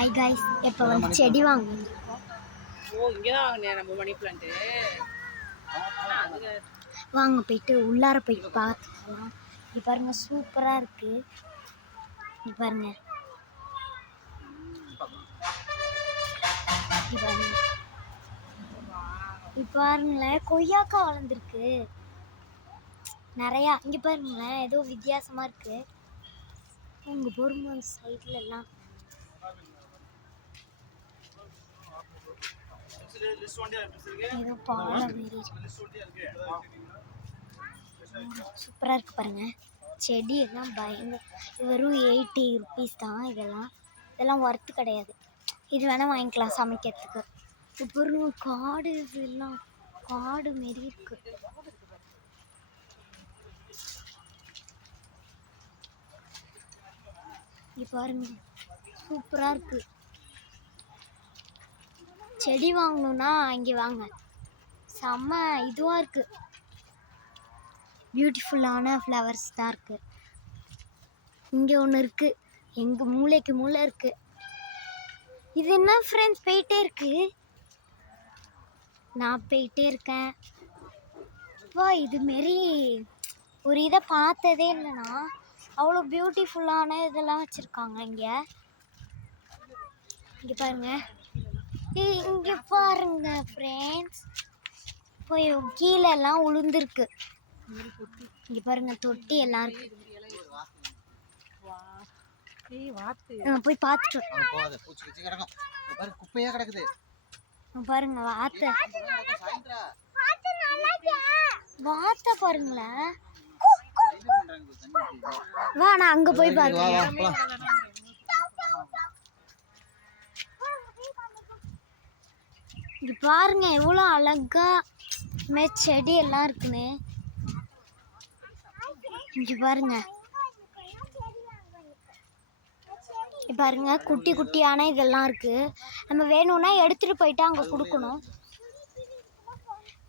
Hi guys, இப்போ வந்து செடி வாங்குவோம். இங்கே தான் வாங்கினேன் நம்ம மணி பிளான்ட். வாங்க போயிட்டு உள்ளார போயிட்டு பார்த்துக்கலாம். இது பாருங்க, சூப்பராக இருக்கு. இது பாருங்க, இது பாருங்களேன், கொய்யாக்காய் வளர்ந்துருக்கு நிறையா. இங்கே பாருங்களேன், ஏதோ வித்தியாசமாக இருக்கு. உங்க பொறுமை சைட்ல எல்லாம் ஏதோ பாலை மாரி சூப்பராக இருக்கு பாருங்க. செடி எல்லாம் பயங்கர, வெறும் 80 rupees தான். இதெல்லாம் ஒர்த்து கிடையாது. இது வேணால் வாங்கிக்கலாம் சமைக்கிறதுக்கு. இப்போ காடு, இதெல்லாம் காடு மாரி இருக்கு. இங்கே பாருங்க, சூப்பராக இருக்கு. செடி வாங்கணுன்னா இங்கே வாங்க, செம்ம இதுவாக இருக்கு. பியூட்டிஃபுல்லான ஃப்ளவர்ஸ் தான் இருக்கு. இங்கே ஒன்று இருக்கு, எங்கள் மூளைக்கு மூளை இருக்கு. இது என்ன ஃப்ரெண்ட்ஸ், போயிட்டே இருக்கு. நான் போயிட்டே இருக்கேன். வா, இதுமாரி ஒரு இதை பார்த்ததே இல்லைண்ணா. அவ்வளோ பியூட்டிஃபுல்லான இதெல்லாம் வச்சுருக்காங்க இங்கே. இங்கே பாருங்க, இங்கே பாருங்க ஃப்ரெண்ட்ஸ், போய் கீழே எல்லாம் உளுந்துருக்கு. இங்கே பாருங்க, தொட்டி எல்லாம் இருக்கு. போய் பார்த்துட்டு பாருங்க, வாத்த பாருங்களேன். வா, நான் அங்க போய் பார்க்கிறேன். இங்க பாருங்க, எவ்வளோ அழகா செடி எல்லாம் இருக்குன்னு. இங்க பாருங்க, பாருங்க, குட்டி குட்டியான இதெல்லாம் இருக்கு. நம்ம வேணும்னா எடுத்துட்டு போயிட்டு அங்க கொடுக்கணும்.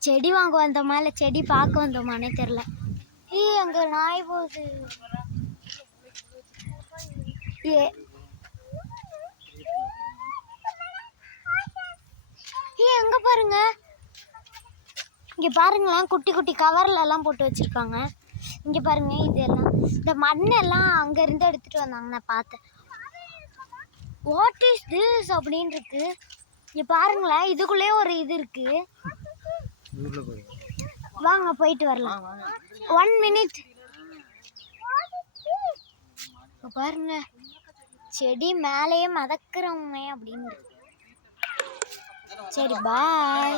செடி வாங்க வந்தோமா இல்லை செடி பார்க்க வந்தோமானே தெரில. அங்க நாய் போகுது. எங்க பாருங்க, இங்க பாருங்களேன், குட்டி குட்டி கவர்ல எல்லாம் போட்டு வச்சிருக்காங்க. இங்க பாருங்க, இதெல்லாம் இந்த மண்ணெல்லாம் அங்க இருந்து எடுத்துட்டு வந்தாங்க, நான் பார்த்தேன். வாட் இஸ் திஸ் அப்படின்னு இருக்கு. இங்க பாருங்களேன், இதுக்குள்ளே ஒரு இது இருக்கு. வாங்க போயிட்டு வரலாம். 1 minute. பாருங்க, செடி மேலேயே மதக்குறவங்க அப்படின்னு. சரி, பாய்.